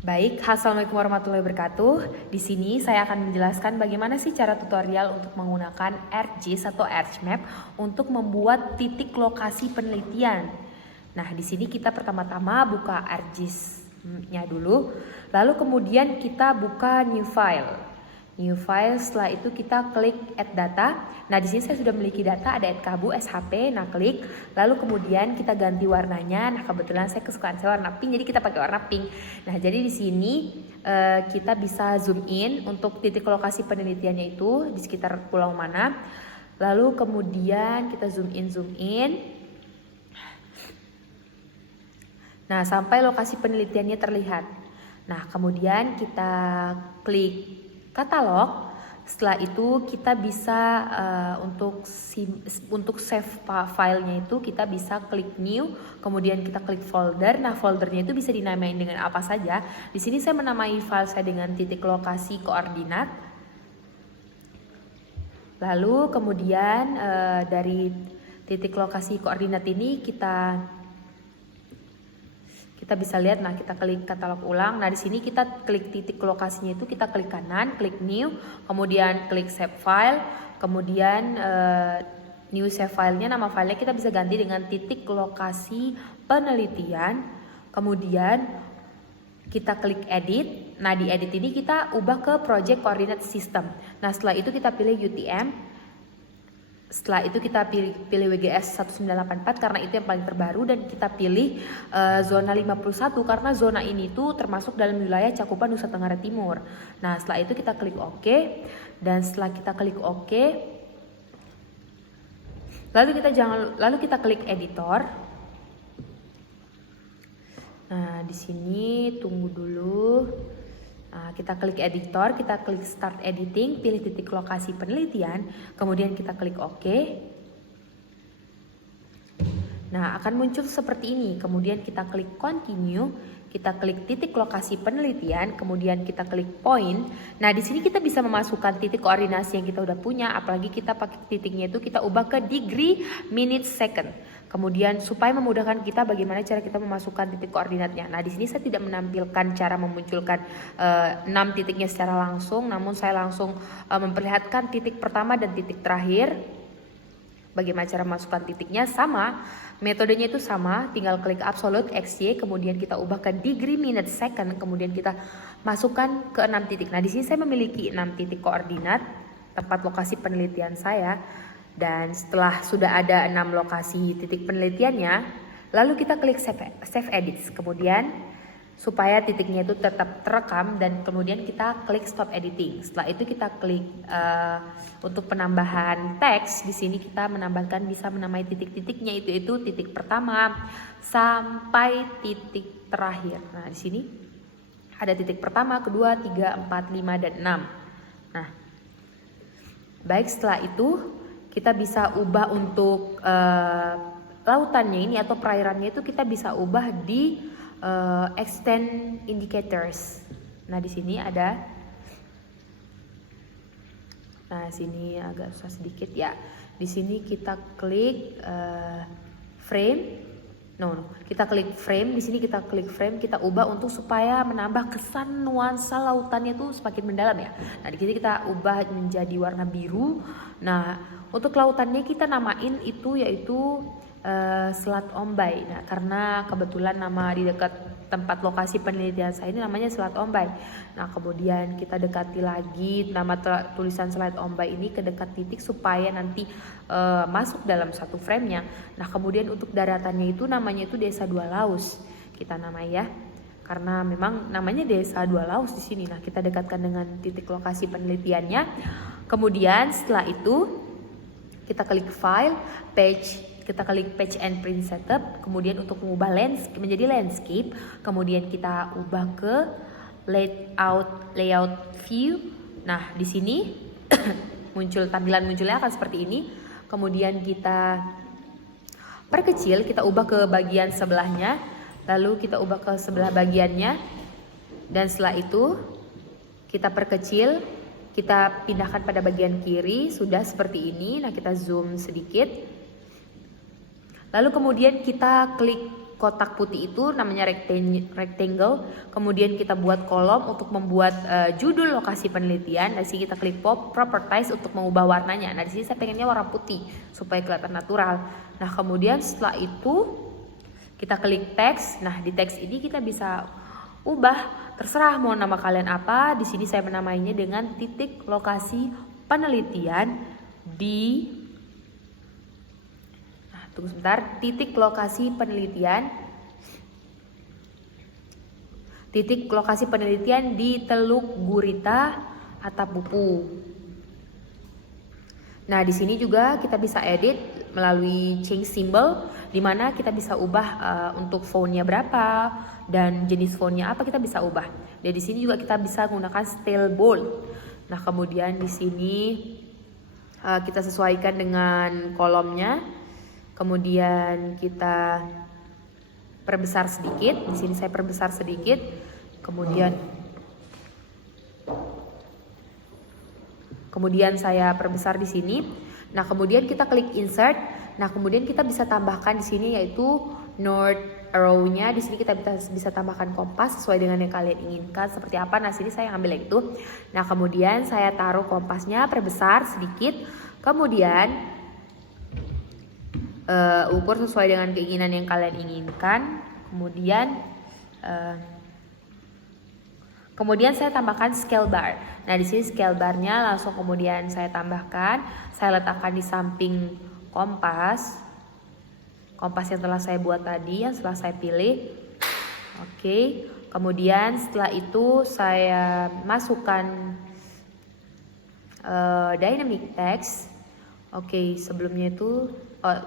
Baik, assalamualaikum warahmatullahi wabarakatuh. Di sini saya akan menjelaskan bagaimana sih cara tutorial untuk menggunakan ArcGIS atau ArcMap untuk membuat titik lokasi penelitian. Nah, di sini kita pertama-tama buka ArcGIS-nya dulu, lalu kemudian kita buka New File. New File, setelah itu kita klik Add Data. Nah, di sini saya sudah memiliki data, ada @kabu, SHP, nah klik. Lalu kemudian kita ganti warnanya. Nah, kebetulan saya kesukaan saya warna pink, jadi kita pakai warna pink. Nah, jadi di sini kita bisa zoom in untuk titik lokasi penelitiannya itu di sekitar pulau mana. Lalu kemudian kita zoom in. Nah, sampai lokasi penelitiannya terlihat. Nah, kemudian kita klik katalog. Setelah itu kita bisa untuk save filenya itu kita bisa klik new, kemudian kita klik folder. Nah, foldernya itu bisa dinamain dengan apa saja. Di sini saya menamai file saya dengan titik lokasi koordinat. Lalu kemudian dari titik lokasi koordinat ini kita bisa lihat. Nah, kita klik katalog ulang. Nah, di sini kita klik titik lokasinya itu, kita klik kanan, klik new, kemudian klik save file, kemudian new save filenya, nama filenya kita bisa ganti dengan titik lokasi penelitian, kemudian kita klik edit. Nah, di edit ini kita ubah ke project coordinate system. Nah, setelah itu kita pilih UTM. Setelah itu kita pilih WGS 1984 karena itu yang paling terbaru, dan kita pilih zona 51 karena zona ini tuh termasuk dalam wilayah cakupan Nusa Tenggara Timur. Nah, setelah itu kita klik OK, dan setelah kita klik OK, lalu kita klik editor. Nah, di sini tunggu dulu. Nah, kita klik editor, kita klik start editing, pilih titik lokasi penelitian, kemudian kita klik OK. Nah, akan muncul seperti ini. Kemudian kita klik continue, kita klik titik lokasi penelitian, kemudian kita klik point. Nah, di sini kita bisa memasukkan titik koordinasi yang kita udah punya, apalagi kita pakai titiknya itu kita ubah ke degree, minute, second. Kemudian supaya memudahkan kita bagaimana cara kita memasukkan titik koordinatnya. Nah, di sini saya tidak menampilkan cara memunculkan 6 titiknya secara langsung, namun saya langsung memperlihatkan titik pertama dan titik terakhir. Bagaimana cara memasukkan titiknya? Sama, metodenya itu sama, tinggal klik absolute XY, kemudian kita ubah ke degree, minute, second, kemudian kita masukkan ke 6 titik. Nah, di sini saya memiliki 6 titik koordinat tempat lokasi penelitian saya. Dan setelah sudah ada 6 lokasi titik penelitiannya, lalu kita klik save edits, kemudian supaya titiknya itu tetap terekam, dan kemudian kita klik stop editing. Setelah itu kita klik untuk penambahan teks. Di sini kita bisa menamai titik-titiknya itu titik pertama sampai titik terakhir. Nah, di sini ada titik pertama, kedua, 3, 4, 5, dan 6. Nah, baik, setelah itu kita bisa ubah untuk lautannya ini atau perairannya itu kita bisa ubah di extend indicators. Nah, di sini ada. Nah, sini agak susah sedikit ya. Di sini kita klik frame. Kita klik frame. Di sini kita klik frame, kita ubah untuk supaya menambah kesan nuansa lautannya tuh semakin mendalam ya. Nah, di sini kita ubah menjadi warna biru. Nah, untuk lautannya kita namain itu yaitu Selat Ombay. Nah, karena kebetulan nama di dekat tempat lokasi penelitian saya ini namanya Selat Ombay. Nah, kemudian kita dekati lagi nama tulisan Selat Ombay ini ke dekat titik supaya nanti masuk dalam satu frame-nya. Nah, kemudian untuk daratannya itu namanya itu Desa Dua Laus. Kita namai ya. Karena memang namanya Desa Dua Laus di sini. Nah, kita dekatkan dengan titik lokasi penelitiannya. Kemudian setelah itu kita klik file, page, kita klik page and print setup, kemudian untuk mengubah menjadi landscape, kemudian kita ubah ke layout view. Nah, di sini munculnya akan seperti ini. Kemudian kita perkecil, kita ubah ke bagian sebelahnya, lalu kita ubah ke sebelah bagiannya, dan setelah itu kita perkecil, kita pindahkan pada bagian kiri, sudah seperti ini. Nah, kita zoom sedikit. Lalu kemudian kita klik kotak putih itu namanya rectangle. Kemudian kita buat kolom untuk membuat judul lokasi penelitian. Di sini kita klik properties untuk mengubah warnanya. Nah, di sini saya pengennya warna putih supaya kelihatan natural. Nah, kemudian setelah itu kita klik teks. Nah, di teks ini kita bisa ubah, terserah mau nama kalian apa. Di sini saya menamainya dengan titik lokasi penelitian di tunggu sebentar, titik lokasi penelitian di Teluk Gurita, Atapupu. Nah, di sini juga kita bisa edit melalui change symbol, di mana kita bisa ubah untuk fontnya berapa dan jenis fontnya apa kita bisa ubah. Dan di sini juga kita bisa menggunakan style bold. Nah, kemudian di sini kita sesuaikan dengan kolomnya. Kemudian kita perbesar sedikit. Di sini saya perbesar sedikit. Kemudian saya perbesar di sini. Nah, kemudian kita klik insert. Nah, kemudian kita bisa tambahkan di sini yaitu north arrow-nya. Di sini kita bisa tambahkan kompas sesuai dengan yang kalian inginkan seperti apa. Nah, sini saya ambil yang itu. Nah, kemudian saya taruh kompasnya perbesar sedikit. Kemudian ukur sesuai dengan keinginan yang kalian inginkan. Kemudian saya tambahkan scale bar. Nah, di sini scale barnya langsung kemudian saya tambahkan. Saya letakkan di samping kompas yang telah saya buat tadi, yang setelah saya pilih. Oke. Kemudian setelah itu saya masukkan dynamic text. Oke, sebelumnya itu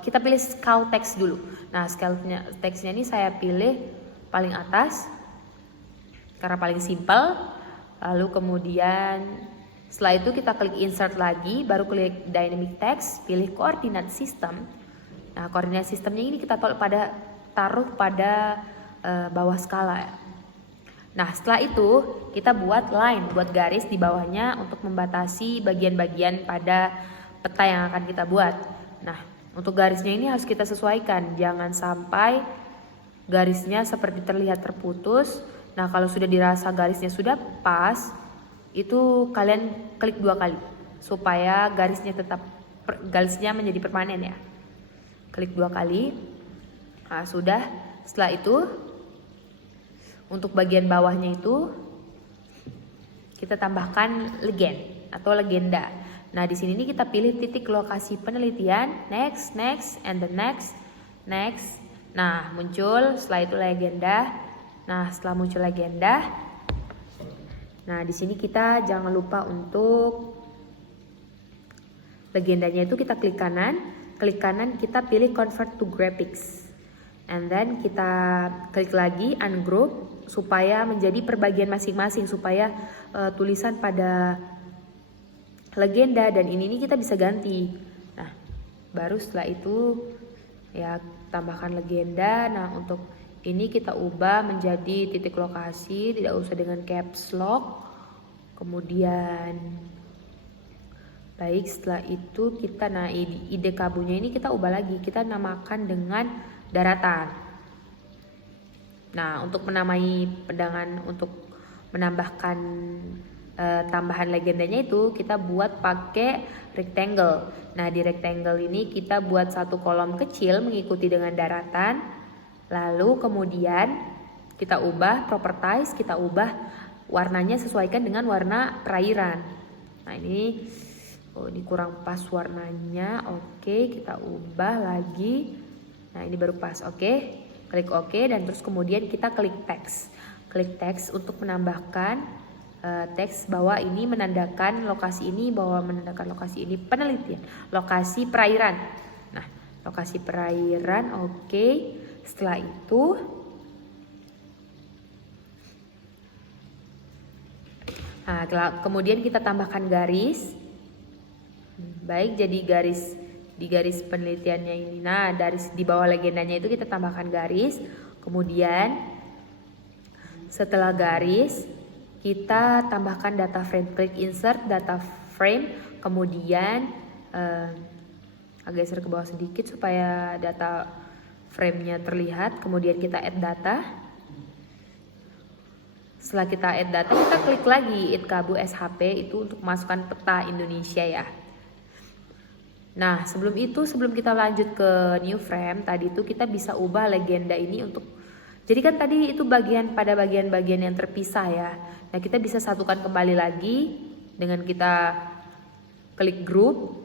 kita pilih scale text dulu. Nah, scale textnya ini saya pilih paling atas karena paling simple. Lalu kemudian setelah itu kita klik insert lagi, baru klik dynamic text, pilih koordinat sistem. Nah, koordinat sistemnya ini kita taruh pada bawah skala. Nah, setelah itu kita buat line, buat garis di bawahnya untuk membatasi bagian-bagian pada peta yang akan kita buat. Nah, untuk garisnya ini harus kita sesuaikan, jangan sampai garisnya seperti terlihat terputus. Nah, kalau sudah dirasa garisnya sudah pas, itu kalian klik 2 kali supaya garisnya menjadi permanen ya. Klik 2 kali. Nah, sudah. Setelah itu untuk bagian bawahnya itu kita tambahkan legend atau legenda. Nah, di sini kita pilih titik lokasi penelitian, next, and the next. Nah, muncul setelah itu legenda. Nah, setelah muncul legenda, nah di sini kita jangan lupa untuk legendanya itu kita klik kanan kita pilih convert to graphics, and then kita klik lagi ungroup supaya menjadi perbagian masing-masing, supaya tulisan pada legenda dan ini kita bisa ganti. Nah, baru setelah itu ya tambahkan legenda. Nah, untuk ini kita ubah menjadi titik lokasi, tidak usah dengan caps lock. Kemudian baik, setelah itu kita ide kabunya ini kita ubah lagi, kita namakan dengan daratan. Nah, untuk menamai pedangan, untuk menambahkan tambahan legendanya itu kita buat pakai rectangle. Nah, di rectangle ini kita buat satu kolom kecil mengikuti dengan daratan. Lalu kemudian kita ubah properties, kita ubah warnanya sesuaikan dengan warna perairan. Nah, ini kurang pas warnanya. Oke, kita ubah lagi. Nah, ini baru pas. Oke, klik OK dan terus kemudian kita klik text. Klik text untuk menambahkan teks bahwa ini menandakan lokasi ini, penelitian, lokasi perairan. Nah, lokasi perairan, oke. Setelah itu kemudian kita tambahkan garis. Baik, jadi di garis penelitiannya ini. Nah, di bawah legendanya itu kita tambahkan garis. Kemudian setelah garis kita tambahkan data frame, klik insert data frame, kemudian agak geser ke bawah sedikit supaya data frame-nya terlihat, kemudian kita add data. Setelah kita add data, kita klik lagi Itkabu SHP itu untuk masukkan peta Indonesia ya. Nah, sebelum kita lanjut ke new frame, tadi itu kita bisa ubah legenda ini untuk, jadi kan tadi itu pada bagian-bagian yang terpisah ya. Nah, kita bisa satukan kembali lagi dengan kita klik group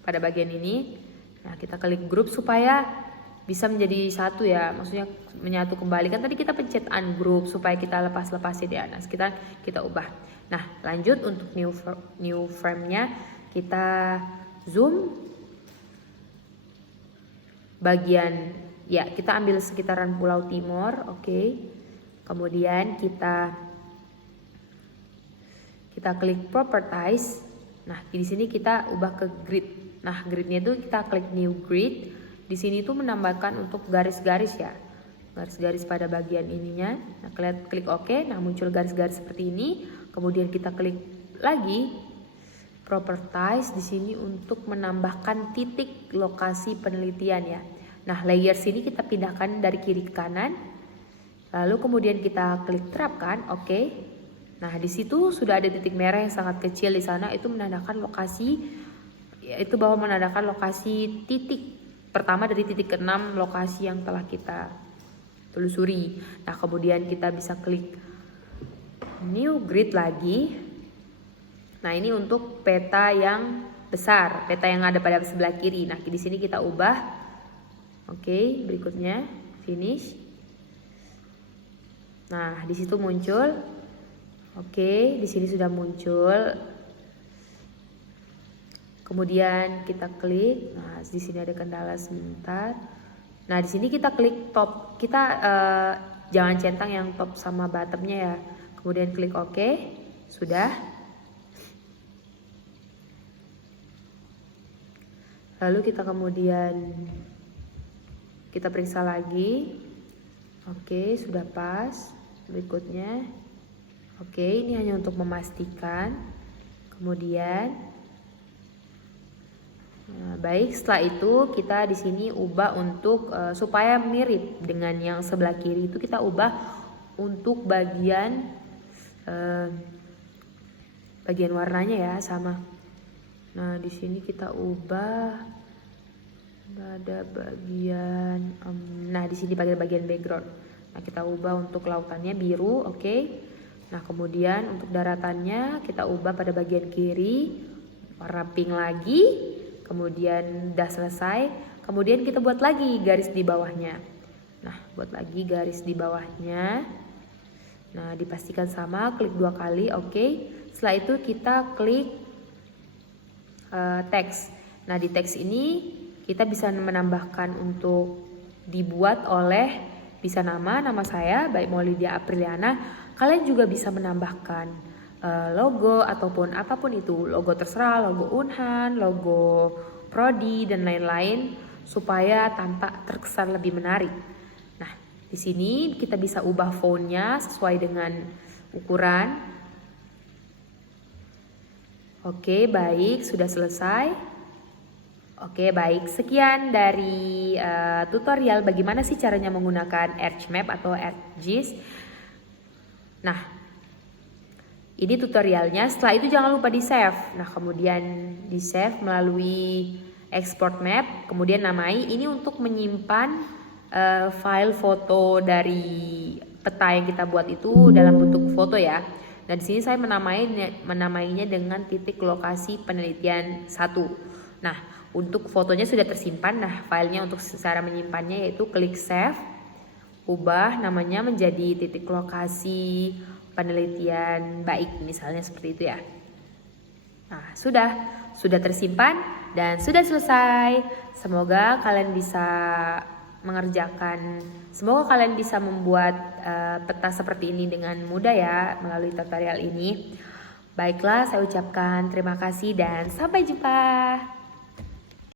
pada bagian ini. Nah, kita klik grup supaya bisa menjadi satu ya, maksudnya menyatu kembali. Kan tadi kita pencet ungroup supaya kita lepas-lepasin ya. Nah, kita ubah. Nah, lanjut untuk new frame-nya kita zoom bagian ya, kita ambil sekitaran Pulau Timor, oke. Kemudian kita klik properties. Nah, di sini kita ubah ke grid. Nah, gridnya itu kita klik new grid. Di sini tuh menambahkan untuk garis-garis ya, garis-garis pada bagian ininya. Nah, klik OK. Nah, muncul garis-garis seperti ini. Kemudian kita klik lagi properties di sini untuk menambahkan titik lokasi penelitian ya. Nah, layer sini kita pindahkan dari kiri ke kanan. Lalu kemudian kita klik terapkan, OK. Nah, di situ sudah ada titik merah yang sangat kecil di sana, itu menandakan lokasi, yaitu bahwa menandakan lokasi titik pertama dari titik ke-6 lokasi yang telah kita telusuri. Nah, kemudian kita bisa klik new grid lagi. Nah, ini untuk peta yang besar, peta yang ada pada sebelah kiri. Nah, di sini kita ubah. Oke, berikutnya finish. Nah, di situ muncul. Oke, di sini sudah muncul. Kemudian kita klik. Nah, di sini ada kendala sebentar. Nah, di sini kita klik top. Kita jangan centang yang top sama bottomnya ya. Kemudian klik OK. Sudah. Lalu kita periksa lagi. Oke, sudah pas. Berikutnya. Oke, ini hanya untuk memastikan. Kemudian, nah, baik, setelah itu kita di sini ubah untuk supaya mirip dengan yang sebelah kiri itu, kita ubah untuk bagian warnanya ya sama. Nah, di sini kita ubah pada bagian nah, di sini bagian background. Nah, kita ubah untuk lautannya biru, oke. Nah, kemudian untuk daratannya kita ubah pada bagian kiri warna pink lagi. Kemudian udah selesai. Kemudian kita buat lagi garis di bawahnya. Nah, buat lagi garis di bawahnya. Nah, dipastikan sama, klik 2 kali, oke. Setelah itu kita klik teks. Nah, di teks ini kita bisa menambahkan untuk dibuat oleh, bisa nama saya, baik Maulidia Apriliana. Kalian juga bisa menambahkan logo ataupun apapun itu, logo terserah, logo Unhan, logo Prodi dan lain-lain supaya tampak terkesan lebih menarik. Nah, di sini kita bisa ubah fontnya sesuai dengan ukuran. Oke, baik, sudah selesai. Oke, baik, sekian dari tutorial bagaimana sih caranya menggunakan ArchMap atau ArcGIS. Nah, ini tutorialnya. Setelah itu jangan lupa di save. Nah, kemudian di save melalui export map. Kemudian namai. Ini untuk menyimpan file foto dari peta yang kita buat itu dalam bentuk foto ya. Nah, di sini saya menamainya dengan titik lokasi penelitian 1. Nah, untuk fotonya sudah tersimpan. Nah, filenya untuk cara menyimpannya yaitu klik save. Ubah namanya menjadi titik lokasi penelitian baik, misalnya seperti itu ya. Nah, sudah tersimpan dan sudah selesai. Semoga kalian bisa membuat peta seperti ini dengan mudah ya melalui tutorial ini. Baiklah, saya ucapkan terima kasih dan sampai jumpa.